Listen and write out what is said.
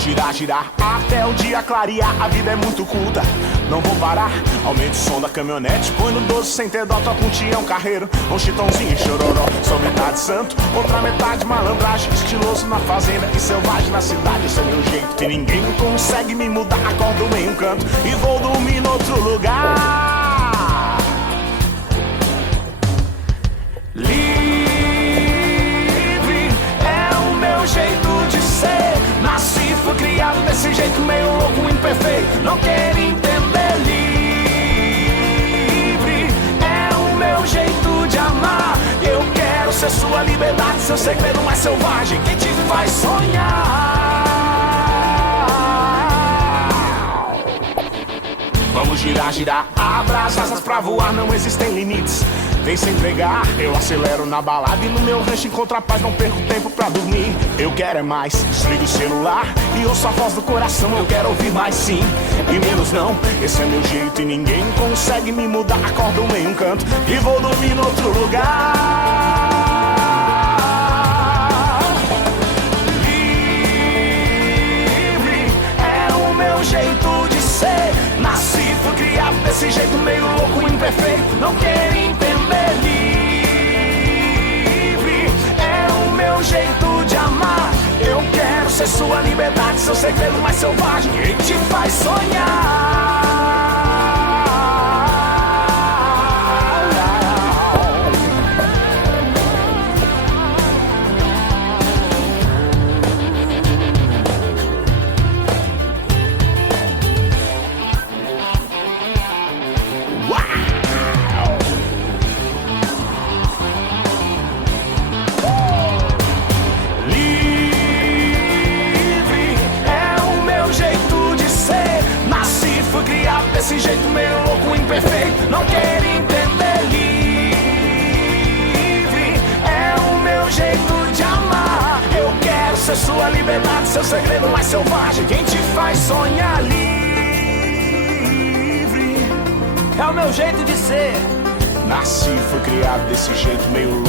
Vamos girar, girar até o dia clarear. A vida é muito curta, não vou parar. Aumente o som da caminhonete, põe no 12 sem ter dó. Toca um Tião Carreiro, um Chitãozinho e Chororó. Sou metade santo, outra metade malandragem. Estiloso na fazenda e selvagem na cidade. Esse é meu jeito que ninguém consegue me mudar. Acordo em um canto e vou dormir no outro lugar. Livre é o meu jeito de ser. Nasci, fui criado desse jeito meio louco, imperfeito. Não quero entender. Livre é o meu jeito de amar. Eu quero ser sua liberdade, seu segredo mais selvagem que te faz sonhar. Vamos girar, girar, abra as asas pra voar, não existem limites. Vem se entregar, eu acelero na balada e no meu rancho encontro a paz, não perco tempo pra dormir. Eu quero é mais, desligo o celular e ouço a voz do coração. Eu quero ouvir mais sim e menos não. Esse é meu jeito e ninguém consegue me mudar. Acordo em um canto e vou dormir no outro lugar. Livre é o meu jeito de ser. Nasci, fui criado desse jeito meio louco, imperfeito. Não quero entender. Livre é o meu jeito de amar. Eu quero ser sua liberdade, seu segredo mais selvagem que te faz sonhar. Desse jeito meio louco, imperfeito, não quero entender. Livre é o meu jeito de amar. Eu quero ser sua liberdade, seu segredo mais selvagem, quem te faz sonhar. Livre é o meu jeito de ser. Nasci, fui criado desse jeito meio louco,